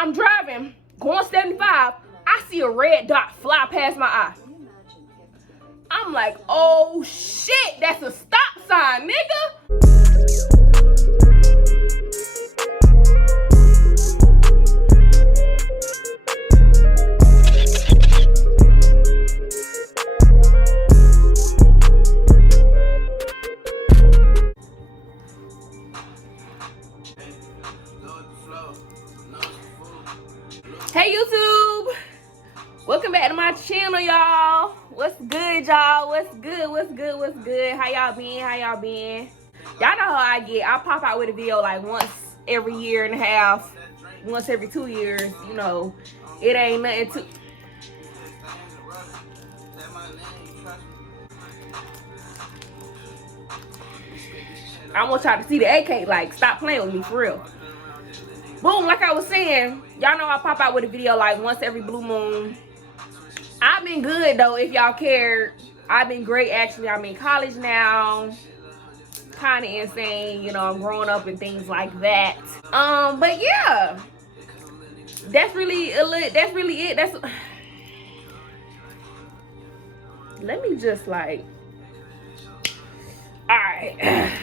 I'm driving, going 75. I see a red dot fly past my eye. I'm like, oh shit, that's a stop sign, nigga. Hey YouTube, welcome back to my channel, y'all. What's good, y'all? What's good? How y'all been? Y'all know how I get. I pop out with a video like once every year and a half, once every 2 years. You know, it ain't nothing to. I want y'all to see the AK. Like, stop playing with me for real. Boom, like I was saying, y'all know I pop out with a video like once every blue moon. I've been good though, if y'all care. I've been great actually. I'm in college now. Kind of insane, you know, I'm growing up and things like that. But yeah, that's really it. That's let me just like, all right.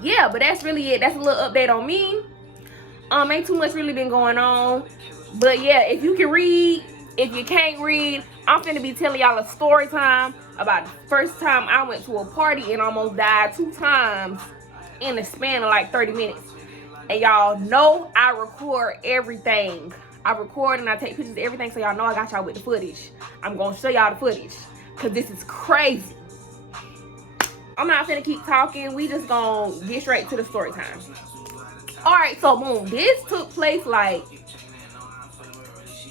Yeah, but that's really it. That's a little update on me. Ain't too much really been going on. But yeah, if you can read, if you can't read, I'm finna be telling y'all a story time about the first time I went to a party and almost died 2 times in the span of like 30 minutes. And y'all know I record everything. I record and I take pictures of everything, so y'all know I got y'all with the footage. I'm gonna show y'all the footage, cause this is crazy. I'm not finna keep talking. We just gonna get straight to the story time. All right, so boom, this took place like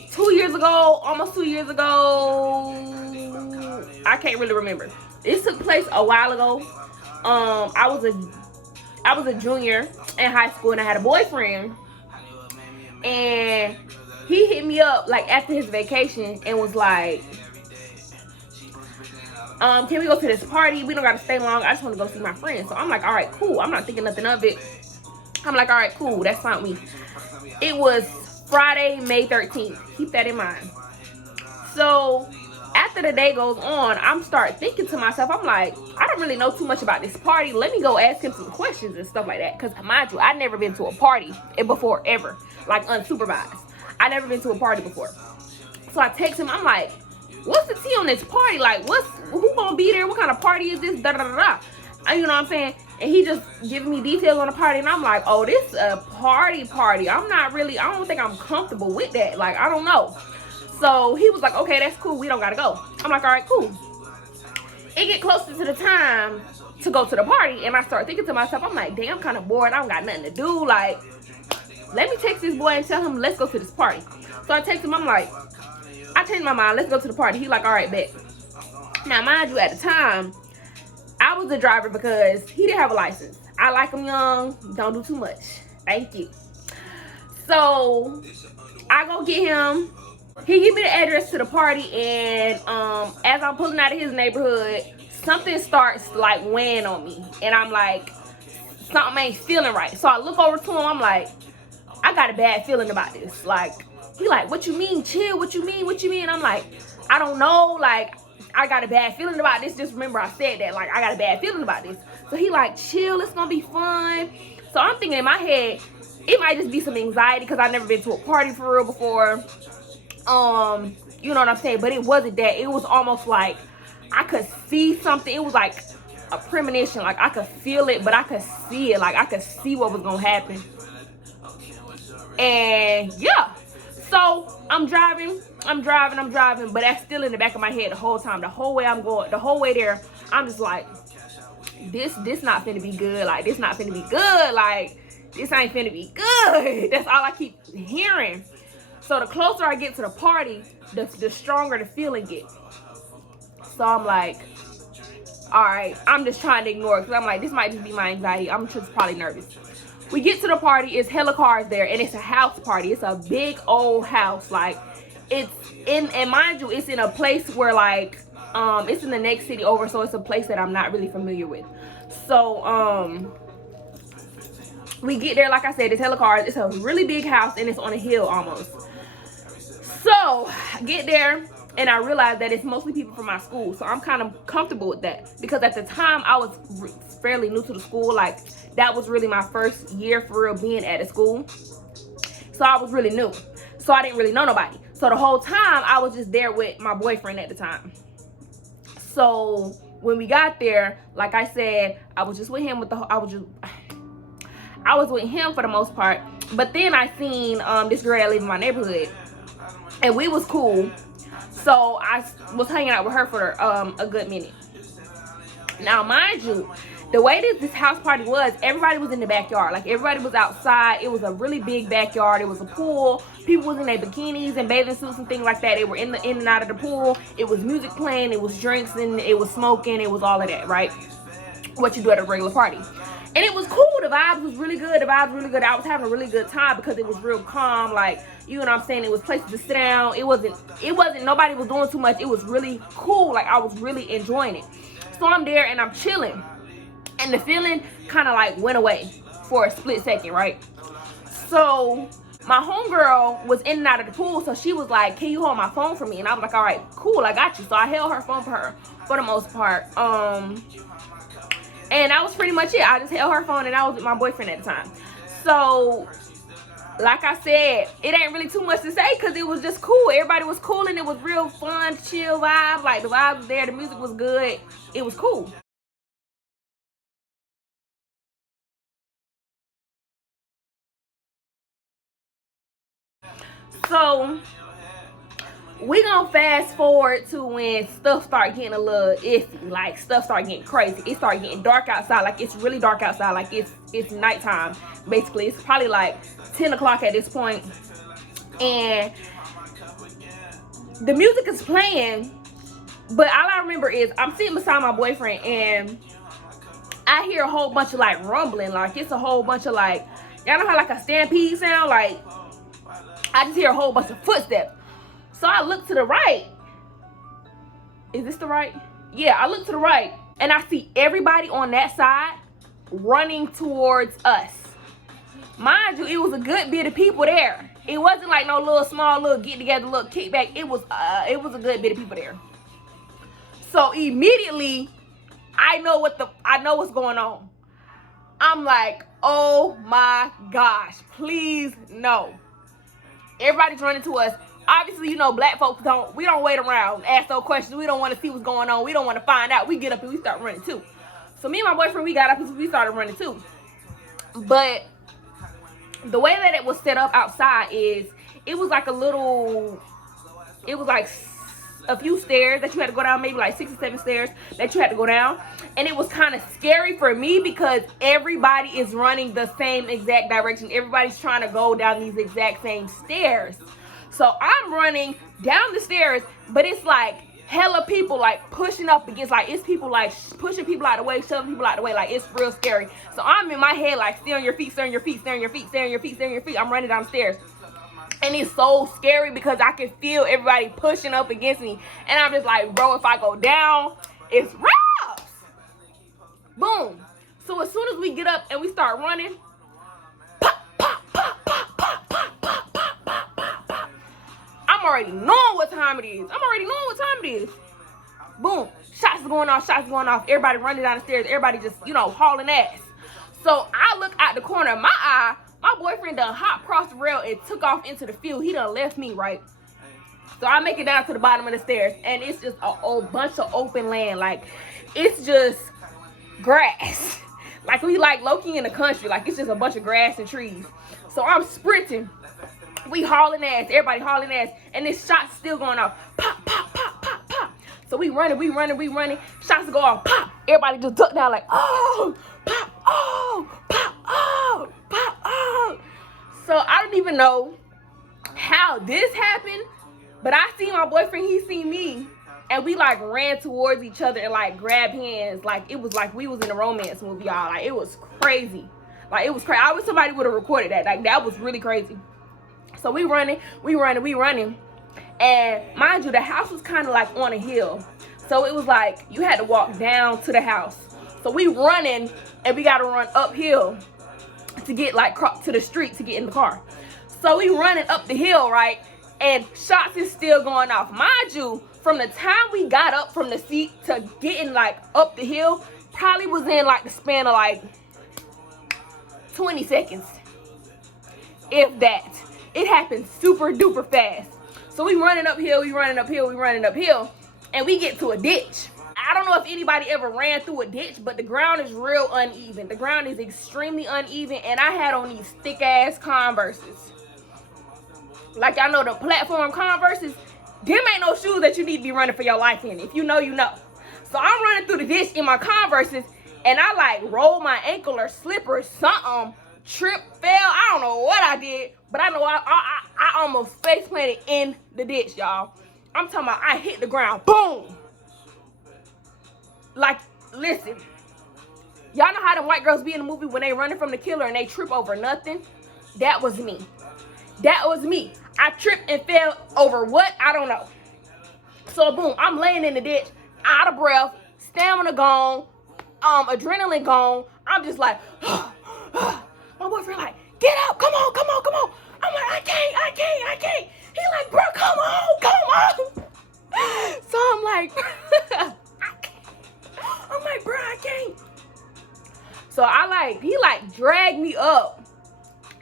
2 years ago, almost 2 years ago. I can't really remember. This took place a while ago. I was a junior in high school and I had a boyfriend, and he hit me up like after his vacation and was like, can we go to this party? We don't gotta stay long. I just want to go see my friends. So I'm like, all right, cool. I'm not thinking nothing of it. I'm like, all right, cool. That's fine with me. It was Friday, May 13th. Keep that in mind. So after the day goes on, I'm start thinking to myself, I'm like, I don't really know too much about this party. Let me go ask him some questions and stuff like that. Because mind you, I've never been to a party before, ever. Like unsupervised. I never been to a party before. So I text him, I'm like, what's the tea on this party? Like, who gonna be there? What kind of party is this? Da da da da. You know what I'm saying? And he just giving me details on the party, and I'm like, oh, this a party. I'm not really, I don't think I'm comfortable with that. Like, I don't know. So he was like, okay, that's cool. We don't gotta go. I'm like, all right, cool. It get closer to the time to go to the party, and I start thinking to myself, I'm like, damn, I'm kind of bored. I don't got nothing to do. Like, let me text this boy and tell him, let's go to this party. So I text him, I'm like, I changed my mind. Let's go to the party. He like, all right, bet. Now, mind you, at the time, I was the driver because he didn't have a license. I like him young. Don't do too much. Thank you. So I go get him. He give me the address to the party, and as I'm pulling out of his neighborhood, something starts like weighing on me, and I'm like, something ain't feeling right. So I look over to him. I'm like, I got a bad feeling about this. Like, he like, what you mean, chill? What you mean? I'm like, I don't know. Like, I got a bad feeling about this. Just remember I said that. Like, I got a bad feeling about this. So he like, chill. It's going to be fun. So I'm thinking in my head, it might just be some anxiety because I've never been to a party for real before. You know what I'm saying? But it wasn't that. It was almost like I could see something. It was like a premonition. Like, I could feel it, but I could see it. Like, I could see what was going to happen. And yeah. So I'm driving, but that's still in the back of my head the whole time. The whole way there, I'm just like, this not finna be good. Like, this not finna be good. Like, this ain't finna be good. That's all I keep hearing. So the closer I get to the party, the stronger the feeling gets. So I'm like, all right, I'm just trying to ignore it because I'm like, this might just be my anxiety. I'm just probably nervous. We get to the party, it's hella cars there, and it's a house party. It's a big old house. Like, it's in, and mind you, it's in a place where like, it's in the next city over, so it's a place that I'm not really familiar with. So, We get there, like I said, it's hella cars. It's a really big house and it's on a hill almost. So I get there and I realize that it's mostly people from my school. So I'm kind of comfortable with that, because at the time I was fairly new to the school. Like, that was really my first year for real being at a school. So I was really new. So I didn't really know nobody. So the whole time I was just there with my boyfriend at the time. So when we got there, like I said, I was just with him I was with him for the most part. But then I seen this girl that lived in my neighborhood, and we was cool. So I was hanging out with her for a good minute. Now, mind you, the way this house party was, everybody was in the backyard. Like, everybody was outside. It was a really big backyard. It was a pool. People was in their bikinis and bathing suits and things like that. They were in and out of the pool. It was music playing. It was drinks, and it was smoking. It was all of that, right? What you do at a regular party. And it was cool. The vibes was really good. I was having a really good time because it was real calm. Like, you know what I'm saying? It was places to sit down. It wasn't, nobody was doing too much. It was really cool. Like, I was really enjoying it. So I'm there and I'm chilling. And the feeling kind of like went away for a split second, right? So my homegirl was in and out of the pool. So she was like, can you hold my phone for me? And I was like, all right, cool, I got you. So I held her phone for her for the most part. And that was pretty much it. I just held her phone, and I was with my boyfriend at the time. So, like I said, it ain't really too much to say because it was just cool. Everybody was cool, and it was real fun, chill vibe. Like, the vibe was there. The music was good. It was cool. So, we gonna fast forward to when stuff start getting a little iffy. Like, stuff start getting crazy. It start getting dark outside. Like, it's really dark outside. Like, it's nighttime, basically. It's probably like 10 o'clock at this point. And the music is playing, but all I remember is I'm sitting beside my boyfriend, and I hear a whole bunch of like rumbling. Like, it's a whole bunch of like, y'all know how like a stampede sound? Like, I just hear a whole bunch of footsteps. So I look to the right. Is this the right? Yeah, I look to the right, and I see everybody on that side running towards us. Mind you, it was a good bit of people there. It wasn't like no little small little get together, little kickback. It was a good bit of people there. So immediately, I know what's going on. I'm like, oh my gosh, please no. Everybody's running to us. Obviously, you know, black folks don't wait around, ask those questions. We don't want to see what's going on. We don't want to find out. We get up and we start running too. So me and my boyfriend, we got up and we started running too. But the way that it was set up outside is, it was like a few stairs that you had to go down, maybe like 6 or 7 stairs that you had to go down. And it was kind of scary for me because everybody is running the same exact direction. Everybody's trying to go down these exact same stairs. So I'm running down the stairs, but it's like hella people like pushing up against, like, it's people like pushing people out of the way, shoving people out of the way. Like, it's real scary. So I'm in my head like, stay on your feet, stay on your feet, stay on your feet, stay on your feet, stay on your feet. I'm running down the stairs. And it's so scary because I can feel everybody pushing up against me. And I'm just like, bro, if I go down, it's rough. Boom. So as soon as we get up and we start running, pop, pop, pop, pop, pop, pop, pop, pop, pop, pop, pop. I'm already knowing what time it is. Boom. Shots going off. Everybody running down the stairs. Everybody just, hauling ass. So I look out the corner of my eye. My boyfriend done hop across the rail and took off into the field. He done left me, right? So I make it down to the bottom of the stairs, and it's just a bunch of open land. Like, it's just grass. Like, we like low-key in the country. Like, it's just a bunch of grass and trees. So I'm sprinting. We hauling ass. Everybody hauling ass. And this shot's still going off. Pop, pop, pop, pop, pop. So we running. Shots go off. Pop. Everybody just duck down like, oh, pop, oh, pop, oh, pop, oh. So I don't even know how this happened, but I seen my boyfriend, he seen me, and we like ran towards each other and like grabbed hands. Like, it was like we was in a romance movie, y'all. Like, it was crazy. Like, it was crazy. I wish somebody would have recorded that. Like, that was really crazy. So we running. And mind you, the house was kind of like on a hill. So it was like you had to walk down to the house. So we running, and we got to run uphill. to get like to the street to get in the car. So we running up the hill, right? And shots is still going off. Mind you, from the time we got up from the seat to getting like up the hill, probably was in like the span of like 20 seconds. If that. It happened super duper fast. So we running uphill, and we get to a ditch. I don't know if anybody ever ran through a ditch, but the ground is real uneven. The ground is extremely uneven, and I had on these thick ass Converses. Like y'all know the platform Converses, them ain't no shoes that you need to be running for your life in. If you know, you know. So I'm running through the ditch in my Converses, and I like rolled my ankle or slip or something, trip, fell. I don't know what I did, but I know I almost face planted in the ditch, y'all. I'm talking about I hit the ground, boom. Like, listen, y'all know how the white girls be in the movie when they running from the killer and they trip over nothing? That was me. That was me. I tripped and fell over what? I don't know. So boom, I'm laying in the ditch, out of breath, stamina gone, adrenaline gone. I'm just like, my boyfriend like, get up, come on. I'm like, I can't. He like, bro, come on. So I'm like, bro, I can't. So he like dragged me up,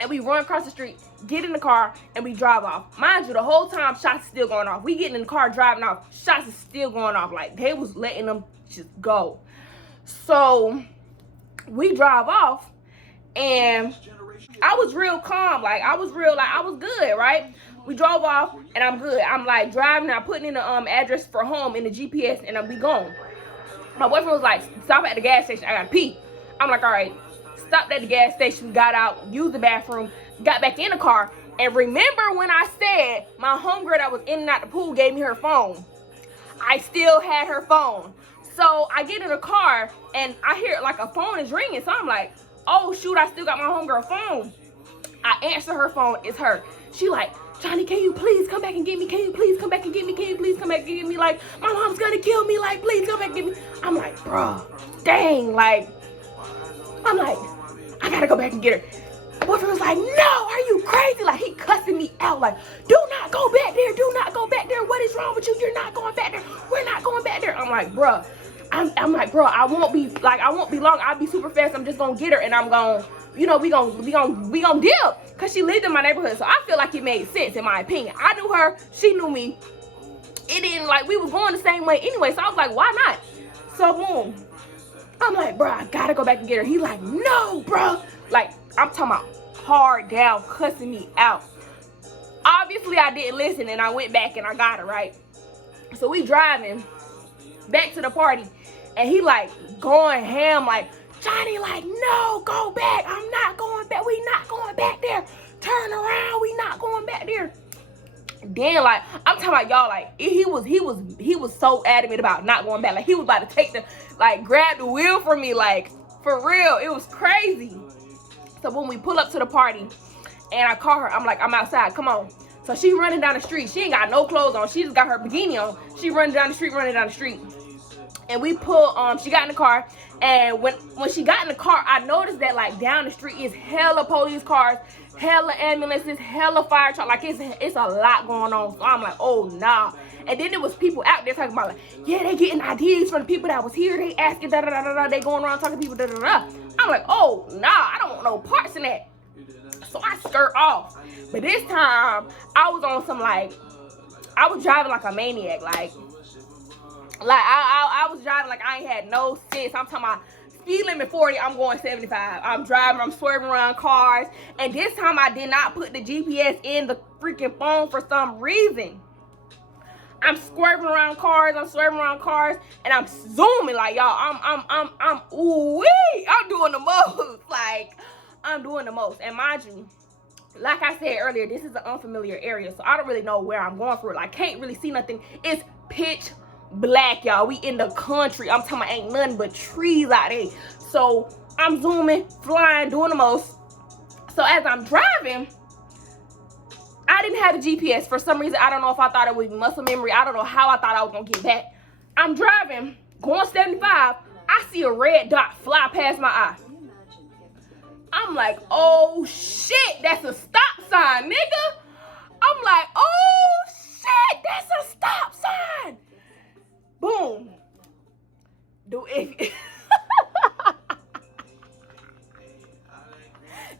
and we run across the street, get in the car, and we drive off. Mind you, the whole time shots still going off. We getting in the car, driving off, shots is still going off. Like they was letting them just go. So we drive off, and I was real calm. I was good, right? We drove off, and I'm good. I'm like driving, I'm putting in the address for home in the GPS, and we gone. My boyfriend was like, stop at the gas station, I gotta pee. I'm like, all right. Stopped at the gas station, got out, used the bathroom, got back in the car, and remember when I said my homegirl that was in and out the pool gave me her phone? I still had her phone. So I get in the car, and I hear like a phone is ringing, so I'm like, oh shoot, I still got my homegirl phone. I answer her phone, it's her. She like, Johnny, can you please come back and get me? Can you please come back and get me? Can you please come back and get me? Like, my mom's gonna kill me. Like, please come back and get me. I'm like, bruh, dang. Like, I'm like, I gotta go back and get her. My boyfriend was like, no, are you crazy? Like, he cussing me out. Like, do not go back there. Do not go back there. What is wrong with you? You're not going back there. We're not going back there. I'm like, bruh. I'm like, bro, I won't be long. I'll be super fast. I'm just gonna get her, and I'm gonna, we gonna dip, cause she lived in my neighborhood. So I feel like it made sense in my opinion. I knew her, she knew me. It didn't, like, we was going the same way anyway. So I was like, why not? So boom, I'm like, bro, I gotta go back and get her. He like, no, bro. Like, I'm talking about hard down, cussing me out. Obviously, I didn't listen, and I went back and I got her, right? So we driving back to the party, and he like going ham, like, Johnny, like, no, go back. I'm not going back. We not going back there. Turn around. We not going back there. Then, like, I'm talking about y'all, like, he was so adamant about not going back. Like, he was about to grab the wheel from me, like, for real. It was crazy. So when we pull up to the party, and I call her, I'm like, I'm outside. Come on. So she running down the street. She ain't got no clothes on. She just got her bikini on. She running down the street. And we pull, she got in the car, and when she got in the car, I noticed that, like, down the street is hella police cars, hella ambulances, hella fire trucks. Like, it's a lot going on. So I'm like, oh, nah. And then there was people out there talking about, like, yeah, they getting IDs from the people that was here. They asking, da-da-da-da-da. They going around talking to people, da-da-da. I'm like, oh, nah, I don't want no parts in that. So I skirt off. But this time, I was on some, like, I was driving like a maniac, like I was driving like I ain't had no sense. I'm talking about speed limit 40, I'm going 75. I'm driving, I'm swerving around cars. And this time I did not put the GPS in the freaking phone for some reason. I'm swerving around cars, and I'm zooming, like, y'all, I'm ooh-wee, I'm doing the most. Like, I'm doing the most. And mind you, like I said earlier, this is an unfamiliar area, so I don't really know where I'm going for it. Like, can't really see nothing. It's pitch black, y'all. We in the country. I'm talking about ain't nothing but trees out there. So I'm zooming, flying, doing the most. So as I'm driving, I didn't have a GPS for some reason. I don't know if I thought it was muscle memory. I don't know how I thought I was gonna get back. I'm driving, going 75. I see a red dot fly past my eye. I'm like, oh shit, that's a stop sign, nigga. I'm like, oh shit, that's a stop sign. Boom.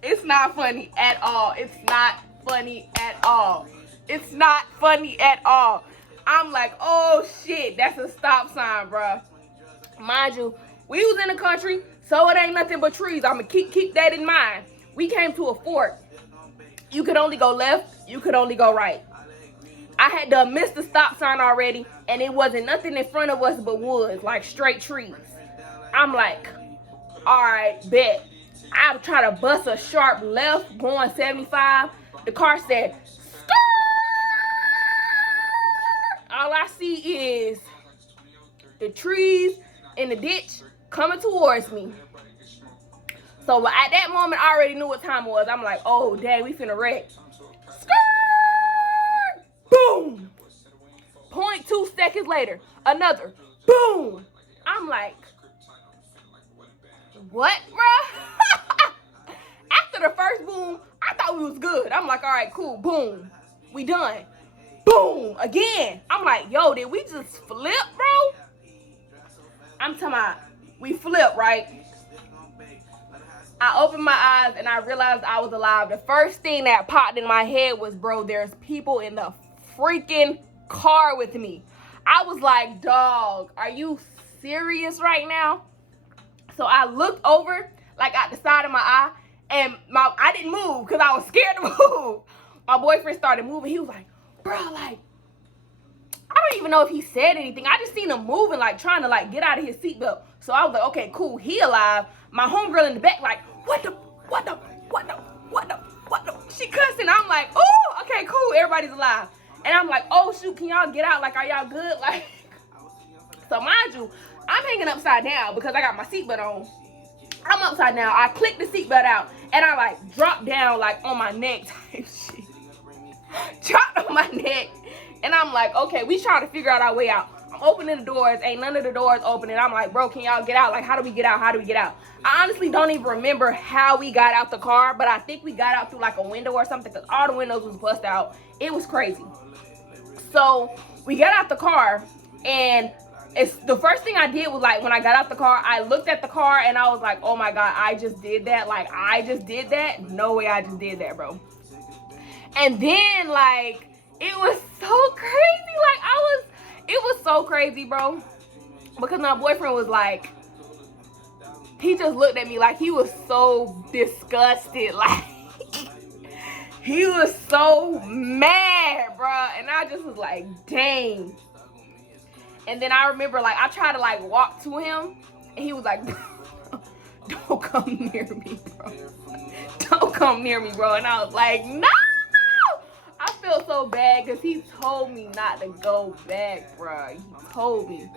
It's not funny at all. It's not funny at all. It's not funny at all. I'm like, oh shit, that's a stop sign, bruh. Mind you, we was in the country, so it ain't nothing but trees. I'ma keep that in mind. We came to a fork. You could only go left, you could only go right. I had to miss the stop sign already, and it wasn't nothing in front of us but woods, like straight trees. I'm like, all right, bet. I try to bust a sharp left going 75. The car said, skirt! All I see is the trees in the ditch coming towards me. So at that moment, I already knew what time it was. I'm like, oh, dang, we finna wreck. Skirt! Boom! 0.2 seconds later, another boom! I'm like, what, bruh? After the first boom, I thought we was good. I'm like, all right, cool, boom. We done. Boom, again. I'm like, yo, did we just flip, bro? I'm talking about, we flipped, right? I opened my eyes and I realized I was alive. The first thing that popped in my head was, bro, there's people in the freaking car with me. I was like, dog, are you serious right now? So I looked over, like at the side of my eye, and I didn't move because I was scared to move. My boyfriend started moving. He was like, bro, like, I don't even know if he said anything. I just seen him moving, like trying to like get out of his seatbelt. So I was like, okay, cool, he alive. My homegirl in the back, like, what the? She cussing. I'm like, oh, okay, cool, everybody's alive. And I'm like, oh shoot, can y'all get out? Like, are y'all good? Like, so mind you, I'm hanging upside down because I got my seatbelt on. I'm upside down. I click the seatbelt out and I like drop down like on my neck type shit. Dropped on my neck. And I'm like, okay, we trying to figure out our way out. I'm opening the doors. Ain't none of the doors opening. I'm like, bro, can y'all get out? Like, how do we get out? How do we get out? I honestly don't even remember how we got out the car, but I think we got out through like a window or something because all the windows was bust out. It was crazy. So we got out the car, and it's the first thing I did was like when I got out the car, I looked at the car and I was like, oh my God, I just did that. Like, I just did that. No way I just did that, bro. And then like, it was so crazy. Like it was so crazy, bro. Because my boyfriend was like, he just looked at me like he was so disgusted. Like, he was so mad, bro. And I just was like, dang. And then I remember, like, I tried to, like, walk to him. And he was like, don't come near me, bro. Don't come near me, bro. And I was like, no! I feel so bad because he told me not to go back, bro. He told me.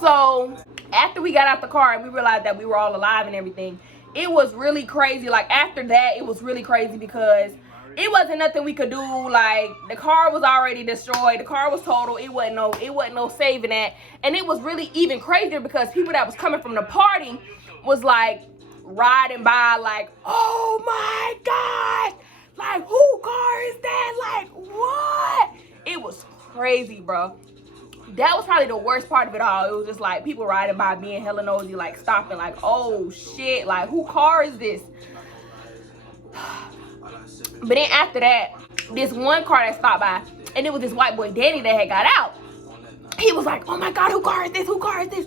So, after we got out the car and we realized that we were all alive and everything, it was really crazy. Like, after that, it was really crazy because it wasn't nothing we could do. Like, the car was already destroyed. The car was total. It wasn't no saving that. And it was really even crazier because people that was coming from the party was like riding by like, oh my God, like, who car is that? Like, what? It was crazy, bro. That was probably the worst part of it all. It was just like people riding by being hella nosy, like stopping, like, oh shit, like, who car is this? But then after that, this one car that stopped by, and it was this white boy Danny that had got out. He was like, oh my God, who car is this? Who car is this?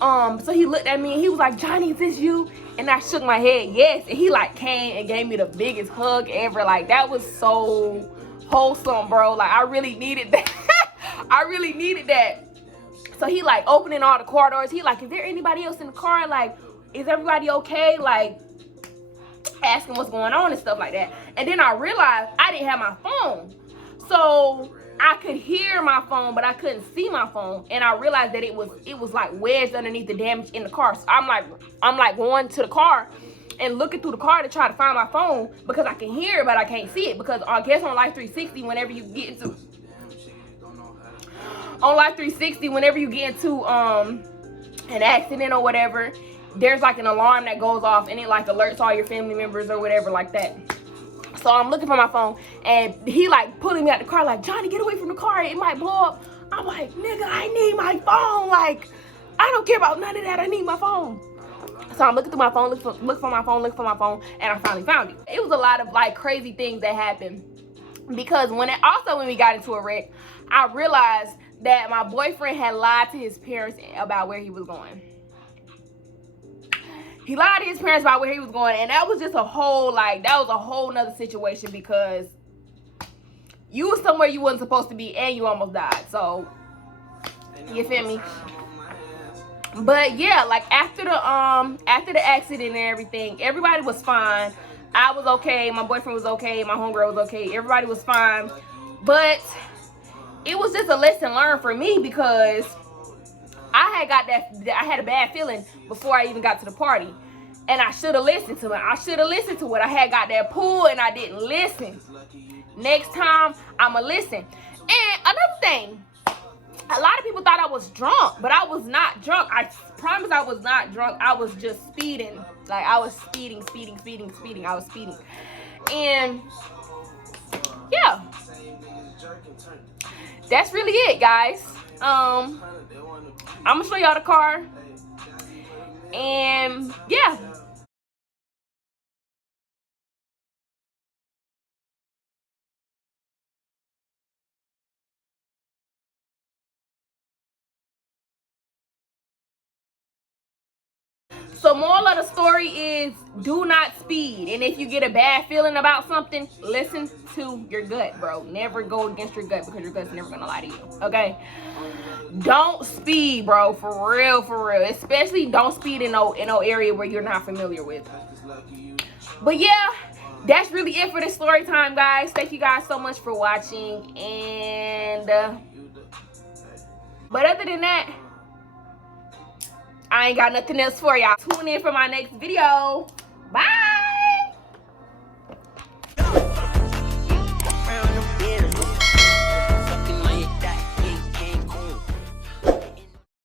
So he looked at me and he was like, Johnny, is this you? And I shook my head, yes. And he like came and gave me the biggest hug ever. Like, that was so wholesome, bro. Like, I really needed that. I really needed that. So he like opening all the car doors. He like, is there anybody else in the car? Like, is everybody okay? Like, asking what's going on and stuff like that. And then I realized I didn't have my phone. So I could hear my phone, but I couldn't see my phone. And I realized that it was like wedged underneath the damage in the car. So I'm like going to the car and looking through the car to try to find my phone because I can hear it, but I can't see it. Because I guess on Life 360, whenever you get into an accident or whatever, there's like an alarm that goes off and it like alerts all your family members or whatever like that. So I'm looking for my phone and he like pulling me out the car like, Johnny, get away from the car, it might blow up. I'm like, nigga, I need my phone. Like, I don't care about none of that, I need my phone. So I'm looking through my phone, look for my phone, and I finally found it. It was a lot of like crazy things that happened, because when we got into a wreck, I realized that my boyfriend had lied to his parents about where he was going. He lied to his parents about where he was going, and that was just a whole nother situation, because you was somewhere you wasn't supposed to be and you almost died. So you feel me? But yeah, like after the accident and everything, everybody was fine. I was okay, my boyfriend was okay, my homegirl was okay, everybody was fine. But it was just a lesson learned for me, because I had a bad feeling before I even got to the party. And I should have listened to it. I had got that pull and I didn't listen. Next time, I'ma listen. And another thing, a lot of people thought I was drunk, but I was not drunk. I promise I was not drunk. I was just speeding. Like, I was speeding. I was speeding. And yeah, that's really it, guys. I'm gonna show y'all the car. And yeah. So moral of the story is, do not speed. And if you get a bad feeling about something, listen to your gut, bro. Never go against your gut, because your gut's never gonna lie to you, okay? Don't speed, bro, for real. Especially don't speed in no area where you're not familiar with. But yeah, that's really it for this story time, guys. Thank you guys so much for watching. And but other than that, I ain't got nothing else for y'all. Tune in for my next video. Bye.